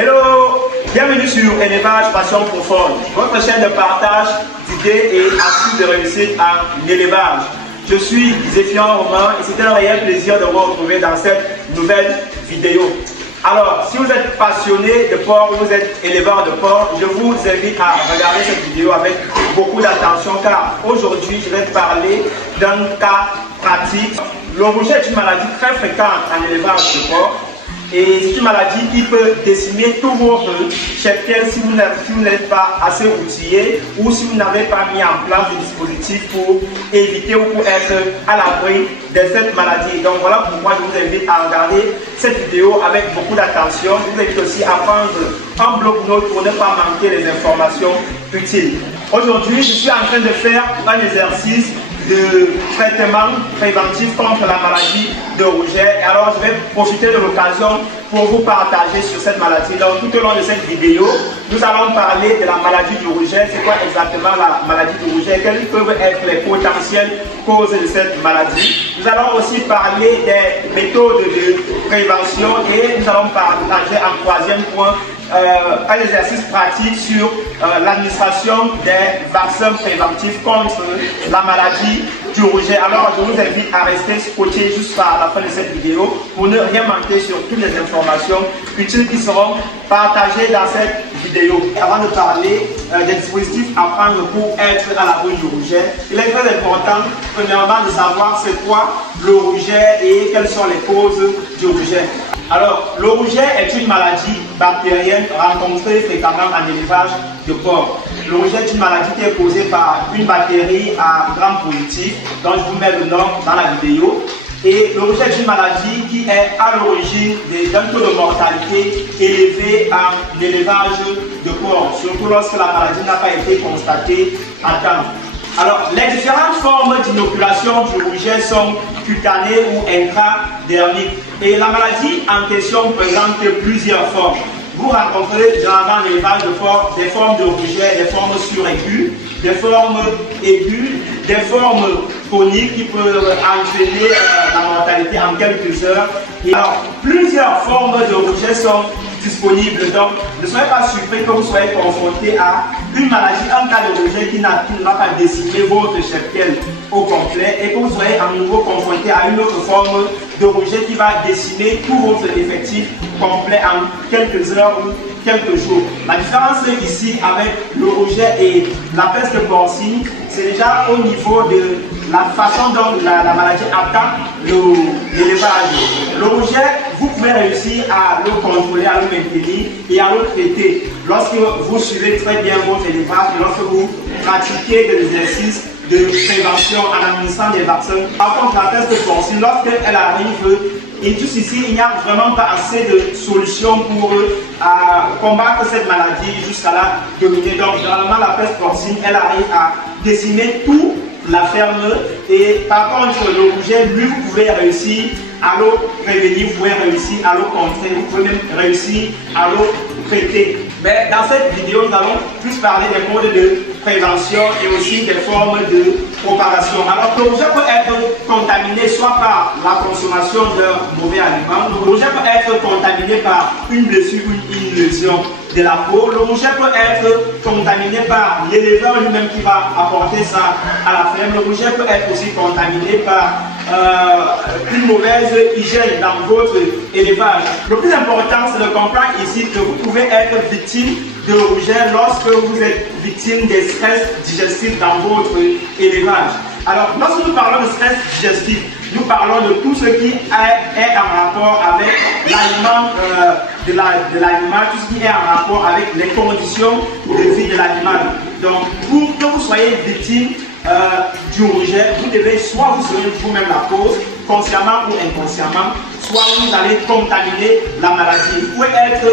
Hello, bienvenue sur Élevage Passion Profonde, votre chaîne de partage d'idées et astuces de réussite en élevage. Je suis Zéphian Romain et c'est un réel plaisir de vous retrouver dans cette nouvelle vidéo. Alors, si vous êtes passionné de porc ou vous êtes éleveur de porc, je vous invite à regarder cette vidéo avec beaucoup d'attention car aujourd'hui, je vais parler d'un cas pratique. Le rouget est une maladie très fréquente en élevage de porc. Et c'est une maladie qui peut décimer tout votre cheptel si vous n'êtes pas assez outillé ou si vous n'avez pas mis en place des dispositifs pour éviter ou pour être à l'abri de cette maladie. Donc voilà pourquoi je vous invite à regarder cette vidéo avec beaucoup d'attention. Je vous invite aussi à prendre un bloc-notes pour ne pas manquer les informations utiles. Aujourd'hui, je suis en train de faire un exercice de traitement préventif contre la maladie de rouget. Alors, je vais profiter de l'occasion pour vous partager sur cette maladie. Donc, tout au long de cette vidéo, nous allons parler de la maladie du rouget. C'est quoi exactement la maladie du rouget? Quelles peuvent être les potentielles causes de cette maladie? Nous allons aussi parler des méthodes de prévention et nous allons partager en troisième point un exercice pratique sur l'administration des vaccins préventifs contre la maladie du rouget. Alors, je vous invite à rester scotché jusqu'à la fin de cette vidéo pour ne rien manquer sur toutes les informations utiles qui seront partagées dans cette vidéo. Avant de parler des dispositifs à prendre pour être à l'abri du rouget, il est très important, premièrement, de savoir c'est quoi le rouget et quelles sont les causes du rouget. Alors, le rouget est une maladie bactérienne rencontrée fréquemment en élevage de porc. Le rouget est une maladie qui est causée par une bactérie à gram positif, dont je vous mets le nom dans la vidéo. Et le rouget est une maladie qui est à l'origine d'un taux de mortalité élevé en élevage de porc, surtout lorsque la maladie n'a pas été constatée à temps. Alors, les différentes formes d'inoculation du rouget sont cutanées ou intradermiques. Et la maladie en question présente plusieurs formes. Vous rencontrez généralement en élevage de porc des formes de rouget, des formes suraiguës, des formes aiguës, des formes chroniques qui peuvent entraîner la mortalité en quelques heures. Et alors, plusieurs formes de rouget sont disponibles. Donc, ne soyez pas surpris que vous soyez confronté à une maladie, un cas de rouget qui ne va pas décimer votre cheptel au complet et que vous soyez à nouveau confronté à une autre forme de rouget qui va décimer tout votre effectif complet en quelques heures ou quelques jours. La différence ici avec le rouget et la peste porcine, c'est déjà au niveau de la façon dont la maladie atteint l'élevage. Le rouget, vous pouvez réussir à le contrôler, à le maintenir et à le traiter lorsque vous suivez très bien votre élevage, lorsque vous pratiquez des exercices de prévention en administrant des vaccins. Par contre, la peste porcine, lorsqu'elle arrive, et juste ici, il n'y a vraiment pas assez de solutions pour combattre cette maladie jusqu'à la dominer. Donc, généralement, la peste porcine, elle arrive à décimer toute la ferme. Et par contre, le rouget, lui, vous pouvez réussir à le prévenir, vous pouvez réussir à le contrer, vous pouvez même réussir à le traiter. Mais dans cette vidéo, nous allons plus parler des modes de prévention et aussi des formes de propagation. Alors, le rouget peut être contaminé soit par la consommation de mauvais aliments, le rouget peut être contaminé par une blessure ou une lésion de la peau, le rouget peut être contaminé par l'éleveur lui-même qui va apporter ça à la ferme, le rouget peut être aussi contaminé par une mauvaise hygiène dans votre élevage. Le plus important, c'est de comprendre ici que vous pouvez être victime de rouget lorsque vous êtes victime des stress digestifs dans votre élevage. Alors, lorsque nous parlons de stress digestif, nous parlons de tout ce qui est en rapport avec l'aliment de l'animal, tout ce qui est en rapport avec les conditions de vie de l'animal. Donc, pour que vous soyez victime du rouget, vous devez soit vous serez vous-même la cause, consciemment ou inconsciemment, soit vous allez contaminer la maladie. Vous pouvez être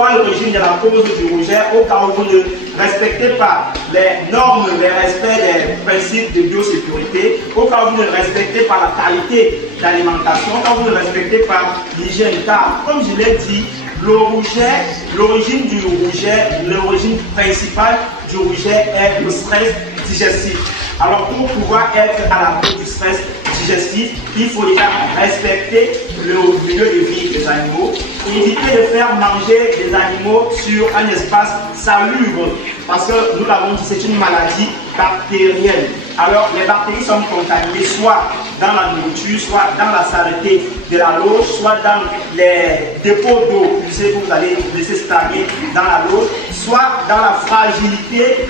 à l'origine de la cause du rouget au cas où vous ne respectez pas les normes, les respects des principes de biosécurité, au cas où vous ne respectez pas la qualité d'alimentation, au cas où vous ne respectez pas l'hygiène. Car, comme je l'ai dit, le rouget, l'origine du rouget, l'origine principale du rouget est le stress digestif. Alors, pour pouvoir être à l'abri du stress digestif, il faut déjà respecter le milieu de vie des animaux. Évitez de faire manger des animaux sur un espace salubre, parce que nous l'avons dit, c'est une maladie bactérienne. Alors les bactéries sont contaminées soit dans la nourriture, soit dans la saleté de la loge, soit dans les dépôts d'eau que vous allez laisser stagner dans la loge, soit dans la fragilité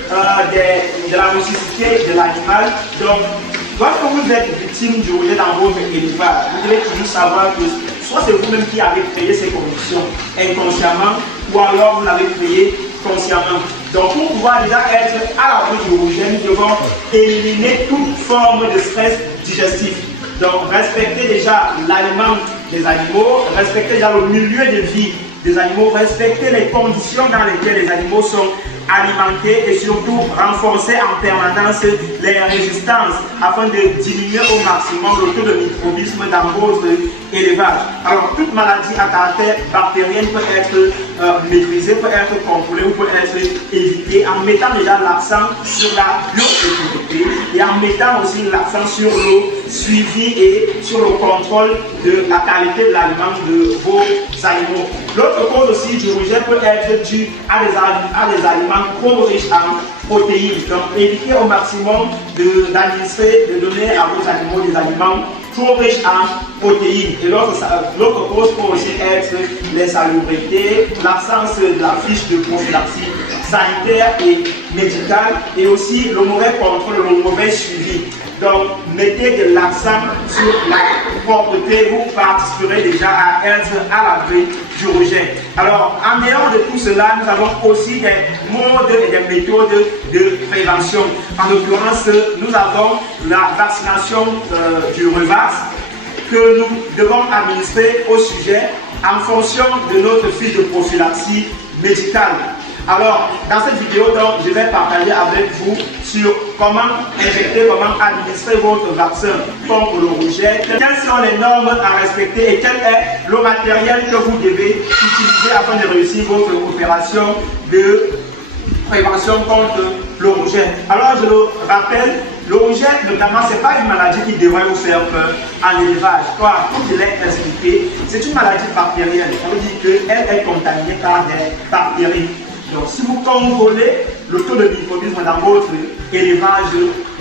de la rusticité de l'animal. Donc, lorsque vous êtes victime du rejet dans votre élevage, vous devez toujours savoir que soit c'est vous-même qui avez créé ces conditions inconsciemment, ou alors vous l'avez créé consciemment. Donc pour pouvoir déjà être à l'abri du rejet, nous devons éliminer toute forme de stress digestif. Donc respecter déjà l'aliment des animaux, respecter déjà le milieu de vie des animaux, respecter les conditions dans lesquelles les animaux sont alimentés et surtout renforcer en permanence les résistances afin de diminuer au maximum le taux de microbisme dans votre élevage. Alors toute maladie à caractère bactérien peut être maîtrisée, peut être contrôlée ou peut être évitée en mettant déjà l'accent sur la biosécurité et en mettant aussi l'accent sur le suivi et sur le contrôle de la qualité de l'aliment de vos animaux. L'autre cause aussi du rejet peut être due à des aliments trop riches en protéines. Donc évitez au maximum d'administrer, de donner à vos animaux des aliments trop riches en protéines. Et l'autre cause peut aussi être l'insalubrité, l'absence de la fiche de prophylaxie sanitaire et médicale et aussi le mauvais contrôle, le mauvais suivi. Donc, mettez de l'accent sur la propreté, vous participerez déjà à être à l'abri du rejet. Alors, en dehors de tout cela, nous avons aussi des modes et des méthodes de prévention. En l'occurrence, nous avons la vaccination du Revax que nous devons administrer au sujet en fonction de notre fiche de prophylaxie médicale. Alors, dans cette vidéo, donc, je vais partager avec vous sur comment injecter, comment administrer votre vaccin contre le rejet, quelles sont les normes à respecter et quel est le matériel que vous devez utiliser afin de réussir votre opération de prévention contre le rejet. Alors, je le rappelle, le rejet, notamment, ce n'est pas une maladie qui devrait vous faire peur en élevage. Comme je l'ai expliqué, c'est une maladie bactérienne. Ça veut dire qu'elle est contaminée par des bactéries. Donc, si vous contrôlez le taux de microbisme dans votre élevage,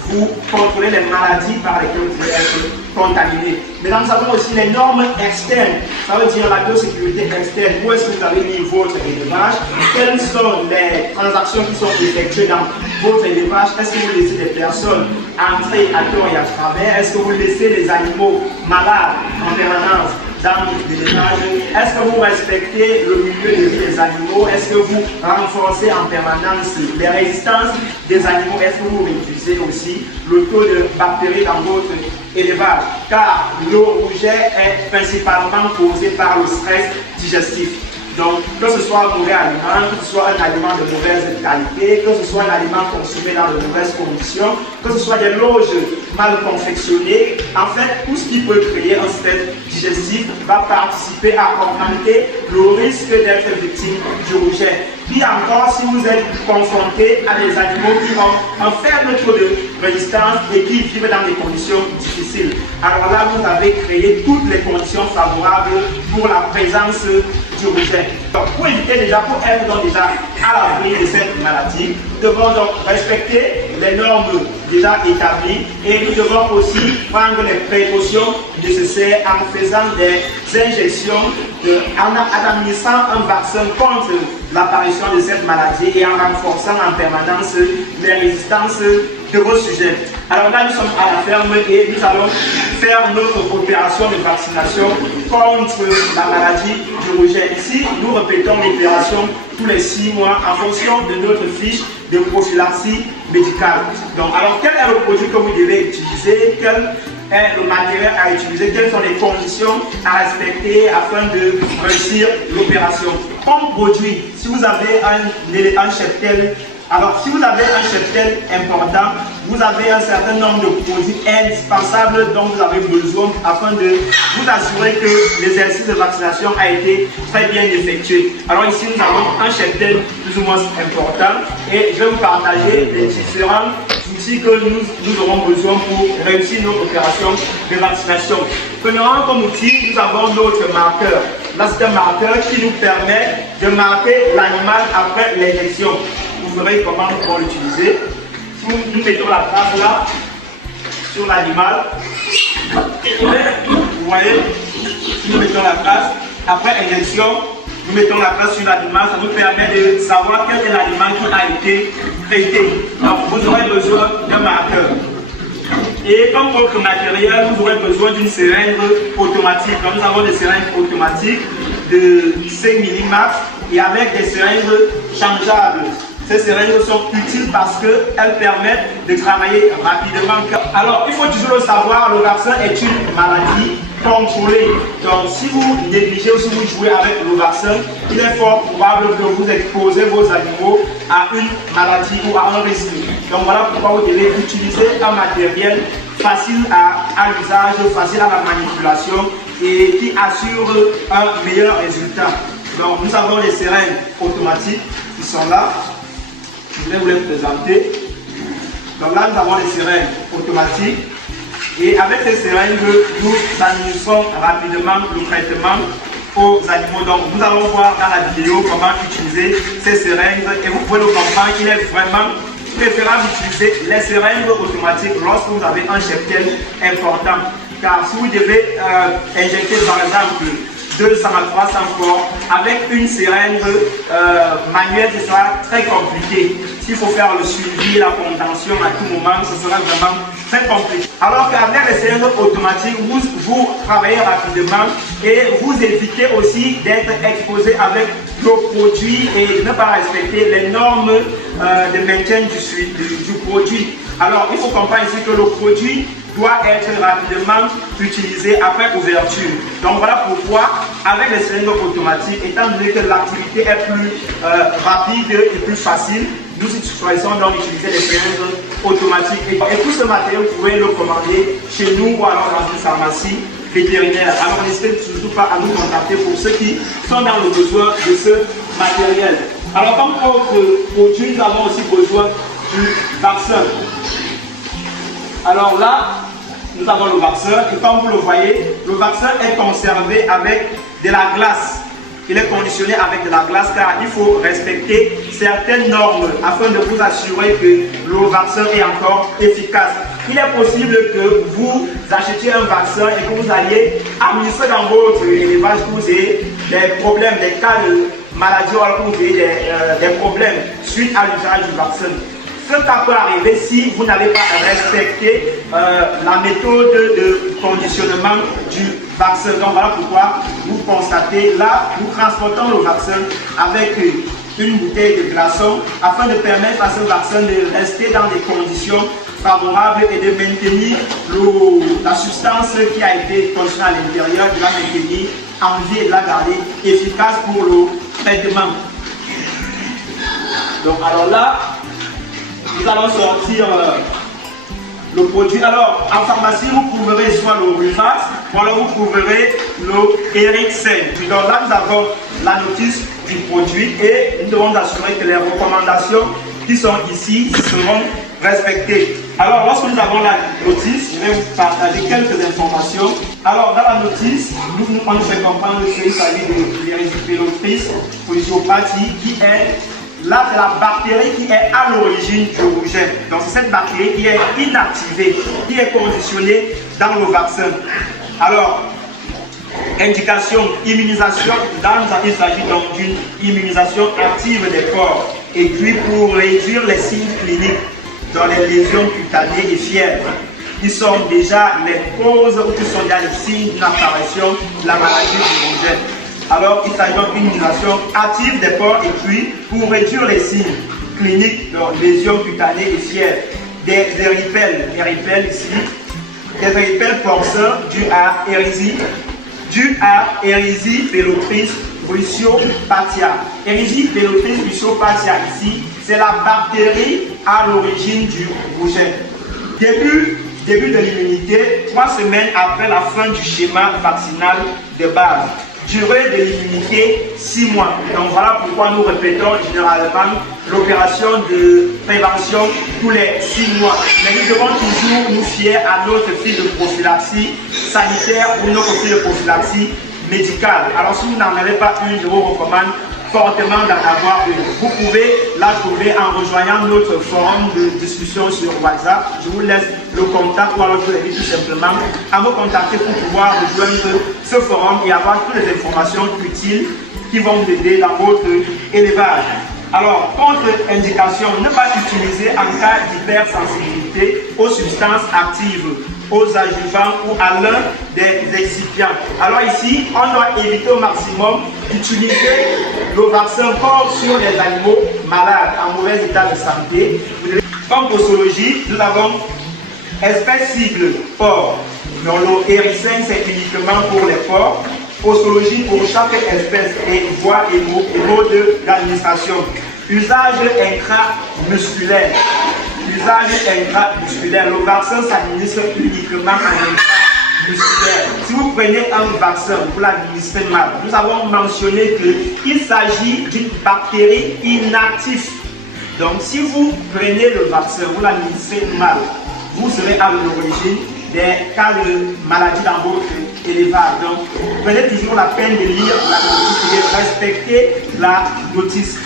vous contrôlez les maladies par lesquelles vous pouvez être contaminé. Maintenant, nous avons aussi les normes externes. Ça veut dire la biosécurité externe. Où est-ce que vous avez mis votre élevage? Quelles sont les transactions qui sont effectuées dans votre élevage? Est-ce que vous laissez des personnes entrer à tort et à travers? Est-ce que vous laissez les animaux malades en permanence dans l'élevage? Est-ce que vous respectez le milieu de vie des animaux? Est-ce que vous renforcez en permanence les résistances des animaux? Est-ce que vous réduisez aussi le taux de bactéries dans votre élevage? Car le rejet est principalement causé par le stress digestif. Donc, que ce soit un mauvais aliment, que ce soit un aliment de mauvaise qualité, que ce soit un aliment consommé dans de mauvaises conditions, que ce soit des loges mal confectionnées, en fait, tout ce qui peut créer un stress digestif va participer à augmenter le risque d'être victime du rejet. Puis encore, si vous êtes confronté à des animaux qui ont un faible taux de résistance et qui vivent dans des conditions difficiles, alors là, vous avez créé toutes les conditions favorables pour la présence du rejet. Donc, pour éviter déjà, pour être donc déjà à l'abri de cette maladie, nous devons donc respecter les normes déjà établies et nous devons aussi prendre les précautions nécessaires en faisant des injections, en administrant un vaccin contre l'apparition de cette maladie et en renforçant en permanence les résistances de vos sujets. Alors là, nous sommes à la ferme et nous allons faire notre opération de vaccination contre la maladie du rejet. Ici, nous répétons l'opération tous les 6 mois en fonction de notre fiche de prophylaxie médicale. Donc, alors quel est le produit que vous devez utiliser? Quel est le matériel à utiliser? Quelles sont les conditions à respecter afin de réussir l'opération? Comme produit, si vous avez un cheptel, alors si vous avez un cheptel important, vous avez un certain nombre de produits indispensables dont vous avez besoin afin de vous assurer que l'exercice de vaccination a été très bien effectué. Alors ici, nous avons un cheptel plus ou moins important et je vais vous partager les différents outils que nous aurons besoin pour réussir notre opération de vaccination. Premièrement, comme outil, nous avons notre marqueur. Là, c'est un marqueur qui nous permet de marquer l'animal après l'injection. Vous verrez comment nous pouvons l'utiliser. Si nous mettons la trace là, sur l'animal, vous voyez, si nous mettons la trace, après injection, nous mettons la trace sur l'animal, ça nous permet de savoir quel est l'animal qui a été traité. Donc, vous aurez besoin d'un marqueur. Et comme autre matériel, vous aurez besoin d'une seringue automatique. Donc, nous avons des seringues automatiques de 5 mm et avec des seringues changeables. Ces seringues sont utiles parce qu'elles permettent de travailler rapidement. Alors, il faut toujours le savoir, le vaccin est une maladie contrôlée. Donc, si vous négligez ou si vous jouez avec le vaccin, il est fort probable que vous exposez vos animaux à une maladie ou à un risque. Donc, voilà pourquoi vous devez utiliser un matériel facile à l'usage, facile à la manipulation et qui assure un meilleur résultat. Donc, nous avons les seringues automatiques qui sont là. Je vais vous les présenter. Donc là, nous avons les seringues automatiques. Et avec ces seringues, nous administrons rapidement le traitement aux animaux. Donc, nous allons voir dans la vidéo comment utiliser ces seringues. Et vous pouvez le comprendre, il est vraiment préférable d'utiliser les seringues automatiques lorsque vous avez un cheptel important. Car si vous devez injecter par exemple 200 à 300 porcs, avec une seringue manuelle, ce sera très compliqué. S'il faut faire le suivi, la contention à tout moment, ce sera vraiment très compliqué. Alors qu'avec les seringues automatiques, vous travaillez rapidement et vous évitez aussi d'être exposé avec nos produits et de ne pas respecter les normes de maintien du produit. Alors, il faut comprendre ici que le produit doit être rapidement utilisé après ouverture. Donc voilà pourquoi, avec les seringues automatiques, étant donné que l'activité est plus rapide et plus facile, nous choisissons donc d'utiliser les seringues automatiques. Et tout ce matériel, vous pouvez le commander chez nous ou alors dans une pharmacie vétérinaire. Alors n'hésitez surtout pas à nous contacter pour ceux qui sont dans le besoin de ce matériel. Alors comme autre produit, nous avons aussi besoin du vaccin. Alors là, nous avons le vaccin et comme vous le voyez, le vaccin est conservé avec de la glace. Il est conditionné avec de la glace car il faut respecter certaines normes afin de vous assurer que le vaccin est encore efficace. Il est possible que vous achetiez un vaccin et que vous alliez administrer dans votre élevage que vous ayez des problèmes, des cas de maladie ou alors que vous ayez des problèmes suite à l'usage du vaccin. Ce cas peut arriver si vous n'avez pas respecté la méthode de conditionnement du vaccin. Donc voilà pourquoi vous constatez là, nous transportons le vaccin avec une bouteille de glaçons afin de permettre à ce vaccin de rester dans des conditions favorables et de maintenir la substance qui a été conditionnée à l'intérieur, de la maintenir en vie et de la garder efficace pour le traitement. Donc alors là, nous allons sortir le produit. Alors, en pharmacie, vous trouverez soit le Ruvax, ou alors vous trouverez le Erixen. Donc là, nous avons la notice du produit et nous devons assurer que les recommandations qui sont ici seront respectées. Alors, lorsque nous avons la notice, je vais vous partager quelques informations. Alors, dans la notice, on nous fait comprendre qu'il s'agit de l'Erysipelotis posiopathies qui est là, c'est la bactérie qui est à l'origine du rouget. Donc, c'est cette bactérie qui est inactivée, qui est conditionnée dans le vaccin. Alors, indication, immunisation. Il s'agit donc d'une immunisation active des corps et puis pour réduire les signes cliniques dans les lésions cutanées et fièvres, qui sont déjà les causes ou qui sont déjà les signes d'une apparition de la maladie du rouget. Alors, il s'agit donc d'une immunisation active des corps et puis pour réduire les signes cliniques de lésions cutanées et fièvres. Des éripèles ici, des éripèles porcins dus à Erysipelotis bruciopathia. Erysipelotis bruciopathia ici, c'est la bactérie à l'origine du rouget. Début de l'immunité, 3 semaines après la fin du schéma vaccinal de base. Durée de l'immunité, 6 mois. Donc voilà pourquoi nous répétons généralement l'opération de prévention tous les 6 mois. Mais nous devons toujours nous fier à notre fil de prophylaxie sanitaire ou notre fil de prophylaxie médicale. Alors si vous n'en avez pas une, je vous recommande fortement d'en avoir une. Vous pouvez la trouver en rejoignant notre forum de discussion sur WhatsApp. Je vous laisse le contact ou alors je vous invite tout simplement à me contacter pour pouvoir rejoindre ce forum et avoir toutes les informations utiles qui vont vous aider dans votre élevage. Alors, contre-indication, ne pas utiliser en cas d'hypersensibilité aux substances actives, aux adjuvants ou à l'un des excipients. Alors ici, on doit éviter au maximum d'utiliser le vaccin comme sur les animaux malades, en mauvais état de santé. Comme posologie, nous avons espèce cible porc. Donc le héricin, c'est uniquement pour les porcs. Posologie pour chaque espèce et voie et mode d'administration. Usage intramusculaire. Usage intramusculaire. Le vaccin s'administre uniquement en intramusculaire. Si vous prenez un vaccin pour l'administrer mal, nous avons mentionné qu'il s'agit d'une bactérie inactive. Donc si vous prenez le vaccin, vous l'administrez mal, vous serez à l'origine des cas de maladie dans votre élevage. Donc, prenez toujours la peine de lire la notice et de respecter la notice.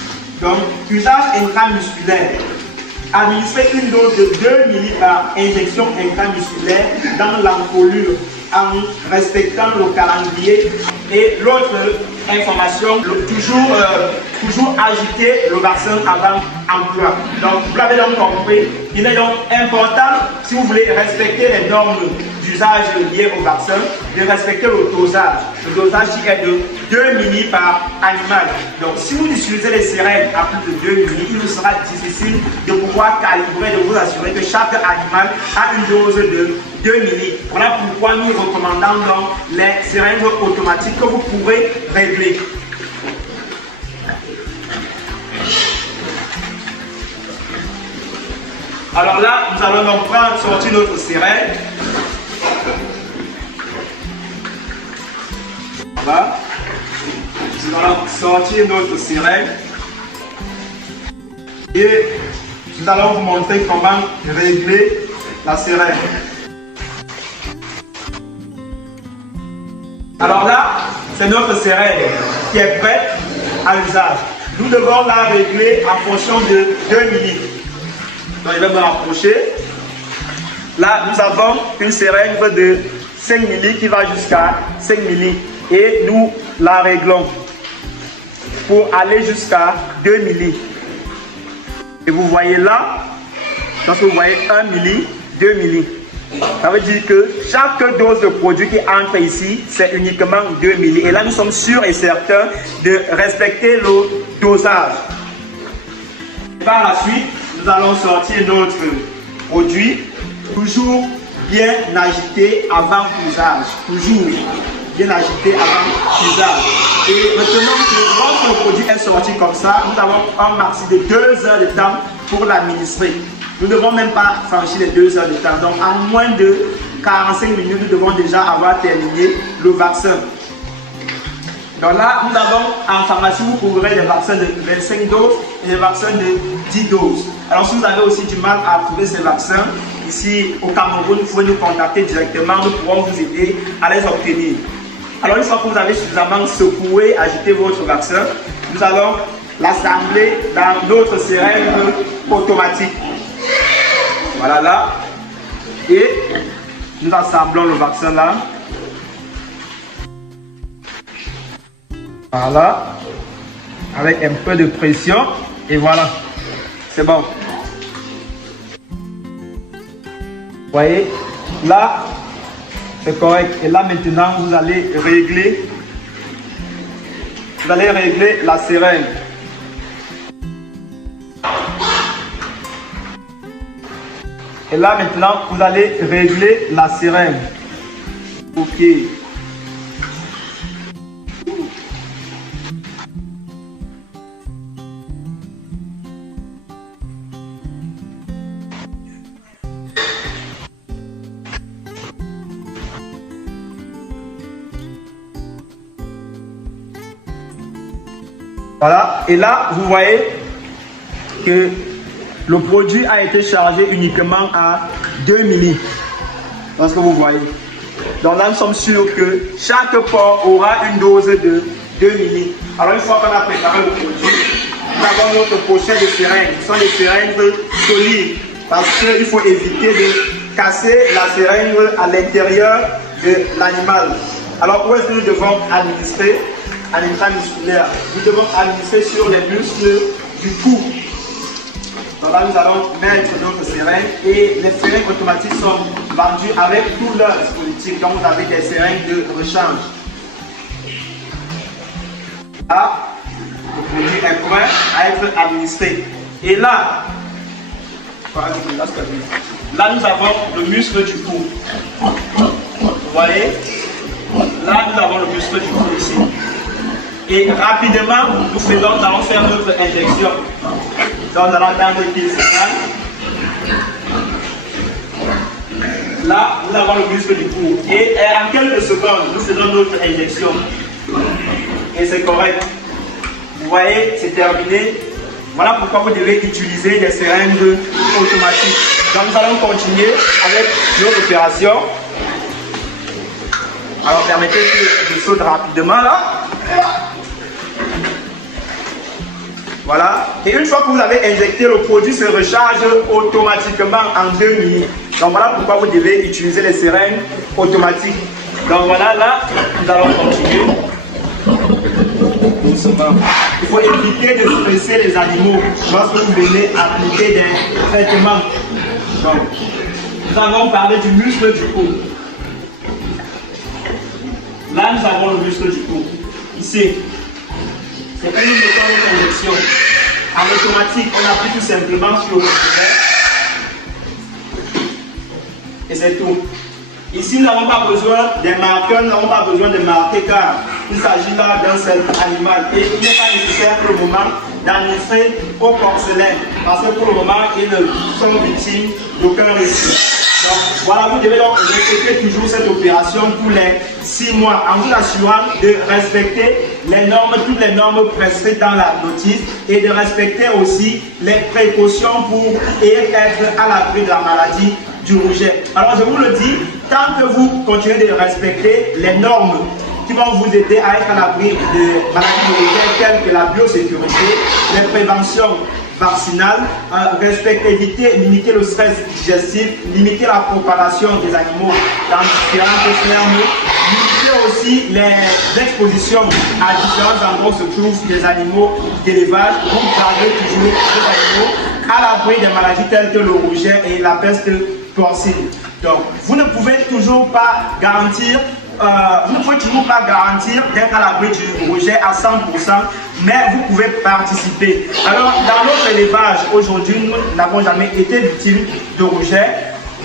Donc, usage intramusculaire. Administrer une dose de 2 ml par injection intramusculaire dans l'encolure en respectant le calendrier. Et l'autre information, toujours agiter le vaccin avant emploi. Donc, vous l'avez donc compris, il est donc important, si vous voulez respecter les normes d'usage liées au vaccin, de respecter le dosage. Le dosage qui est de 2 ml par animal. Donc, si vous utilisez les seringues à plus de 2 ml, il vous sera difficile de pouvoir calibrer, de vous assurer que chaque animal a une dose de 2 ml. Voilà pourquoi nous recommandons donc les seringues automatiques que vous pourrez régler. Alors là, nous allons donc sortir notre seringue. Voilà. Nous allons sortir notre seringue. Et nous allons vous montrer comment régler la seringue. Alors là, c'est notre seringue qui est prête à l'usage. Nous devons la régler en fonction de 2 ml. Donc je vais me rapprocher. Là, nous avons une seringue de 5 ml qui va jusqu'à 5 ml. Et nous la réglons pour aller jusqu'à 2 ml. Et vous voyez là, lorsque vous voyez 1 ml, 2 ml. Ça veut dire que chaque dose de produit qui entre ici, c'est uniquement 2 ml. Et là, nous sommes sûrs et certains de respecter le dosage. Par la suite, nous allons sortir notre produit, toujours bien agité avant l'usage. Toujours bien agité avant l'usage. Et maintenant que notre produit est sorti comme ça, nous avons un maxi de 2 heures de temps pour l'administrer. Nous ne devons même pas franchir les 2 heures de temps. Donc en moins de 45 minutes, nous devons déjà avoir terminé le vaccin. Donc là, nous avons en pharmacie, vous trouverez des vaccins de 25 doses et des vaccins de 10 doses. Alors si vous avez aussi du mal à trouver ces vaccins, ici au Cameroun, vous pouvez nous contacter directement, nous pourrons vous aider à les obtenir. Alors une fois que vous avez suffisamment secoué, agité votre vaccin, nous allons l'assembler dans notre seringue automatique. Voilà là. Et nous assemblons le vaccin là. Voilà. Avec un peu de pression. Et voilà. C'est bon. Vous voyez, là, c'est correct. Et là maintenant, vous allez régler la seringue. Et là maintenant, vous allez régler la seringue. Ok. Voilà, et là, vous voyez que le produit a été chargé uniquement à 2 milli. Dans ce que vous voyez. Donc là, nous sommes sûrs que chaque port aura une dose de 2 milli. Alors, une fois qu'on a préparé le produit, nous avons notre pochette de seringues. Ce sont des seringues solides parce qu'il faut éviter de casser la seringue à l'intérieur de l'animal. Alors, où est-ce que nous devons administrer? Administration musculaire. Nous devons administrer sur les muscles du cou. Donc là, nous allons mettre notre seringue et les seringues automatiques sont vendues avec tout leur dispositif. Donc, vous avez des seringues de rechange. Là, le produit est prêt à être administré. Et là, nous avons le muscle du cou. Vous voyez? Là, nous avons le muscle du cou ici. Et rapidement, nous allons faire notre injection. Donc, nous allons attendre qu'il se calme. Là, nous avons le muscle du cou. Et en quelques secondes, nous faisons notre injection. Et c'est correct. Vous voyez, c'est terminé. Voilà pourquoi vous devez utiliser des seringues automatiques. Donc, nous allons continuer avec notre opération. Alors, permettez que je saute rapidement là. Voilà. Et une fois que vous avez injecté, le produit se recharge automatiquement en 2 minutes. Donc voilà pourquoi vous devez utiliser les seringues automatiques. Donc voilà, là, nous allons continuer. Doucement. Il faut éviter de stresser les animaux lorsque vous venez appliquer des traitements. Donc, nous avons parlé du muscle du cou. Là, nous avons le muscle du cou. Ici. C'est quand nous mettons notre injection. En automatique, on appuie tout simplement sur le bouton. Et c'est tout. Ici, nous n'avons pas besoin des marqueurs, nous n'avons pas besoin de marquer car il s'agit là d'un seul animal. Et il n'est pas nécessaire pour le moment d'administrer au porcelaine. Parce que pour le moment, ils ne sont victimes d'aucun risque. Donc voilà, vous devez donc répéter toujours cette opération tous les 6 mois en vous assurant de respecter les normes, toutes les normes prescrites dans la notice et de respecter aussi les précautions pour être à l'abri de la maladie du rouget. Alors je vous le dis, tant que vous continuez de respecter les normes qui vont vous aider à être à l'abri de maladies du rouget telles que la biosécurité, les préventions vaccinales, éviter, limiter le stress digestif, limiter la propagation des animaux dans différentes fermes, limiter aussi les expositions à différents endroits où se trouvent les animaux d'élevage pour garder toujours les animaux à l'abri des maladies telles que le rouget et la peste porcine. Donc, vous ne pouvez toujours pas garantir d'être à l'abri du rouget à 100%, mais vous pouvez participer. Alors, dans notre élevage, aujourd'hui, nous n'avons jamais été victimes de rouget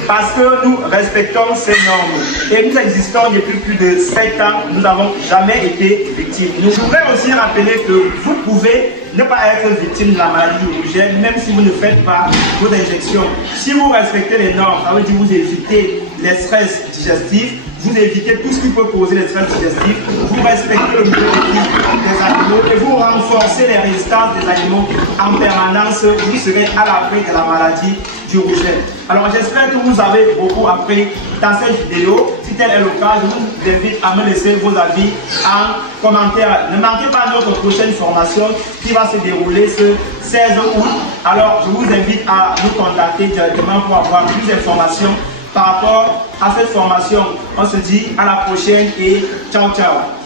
parce que nous respectons ces normes. Et nous existons depuis plus de 7 ans, nous n'avons jamais été victimes. Je voudrais aussi rappeler que vous pouvez ne pas être victime de la maladie du rouget, même si vous ne faites pas vos injections. Si vous respectez les normes, ça veut dire que vous évitez les stress digestifs, vous évitez tout ce qui peut causer les stress digestifs, vous respectez le milieu des animaux et vous renforcez les résistances des animaux en permanence, vous serez à l'abri de la maladie du rouget. Alors j'espère que vous avez beaucoup appris dans cette vidéo. Si tel est le cas, je vous invite à me laisser vos avis en commentaire. Ne manquez pas notre prochaine formation qui va se dérouler ce 16 août. Alors je vous invite à nous contacter directement pour avoir plus d'informations par rapport à cette formation. On se dit à la prochaine et ciao ciao.